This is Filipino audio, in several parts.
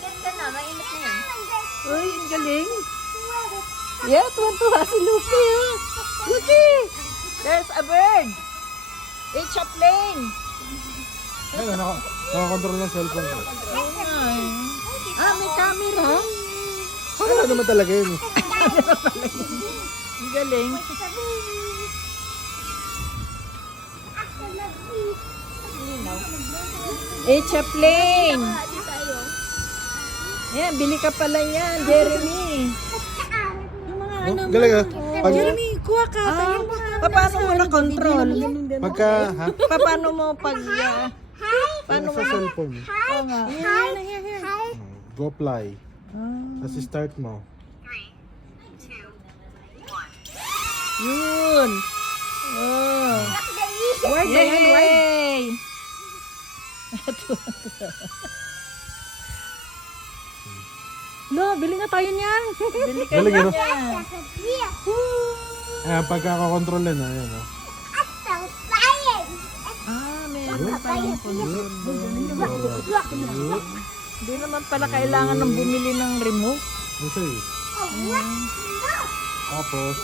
Mabigat ka na, mainit na yan. Uy, ang galing. Yeah, tuwan-tuwa si Lucy. Oh. Lucy! There's a bird. It's a plane. Ayun, nakakontrol ng cellphone ko. Ah, may camera. Ano naman talaga yun? Ang galing. It's a plane. Di tayo. Yan, bili ka pala yan, Jeremy. Yung mga ano. Galing ah. Pag, Jeremy, kuha ka. Paano mo na control? pagka, ha? Paano mo pag... Paano sa cellphone? Oo nga. Go fly. Tapos start mo. Yun. Oh. Word na yan, word. Yay! Lo, bili na tayo niyan. Bili ka Galing, na ano? niyan. Ayan, pagka kakontrol na, ayan oh. Ah, meron tayong control. Hindi naman pala kailangan ng bumili ng remote. Ano eh. Tapos,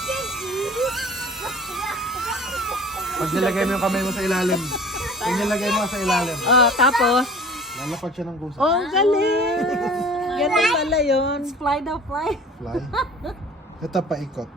pag nilagay mo yung kamay mo sa ilalim, pag nilagay mo sa ilalim, Ah, tapos? lalapag siya ng gusa. Oh, ang galing! Ganun pala yun. Fly daw, fly. Fly. Ito paikot.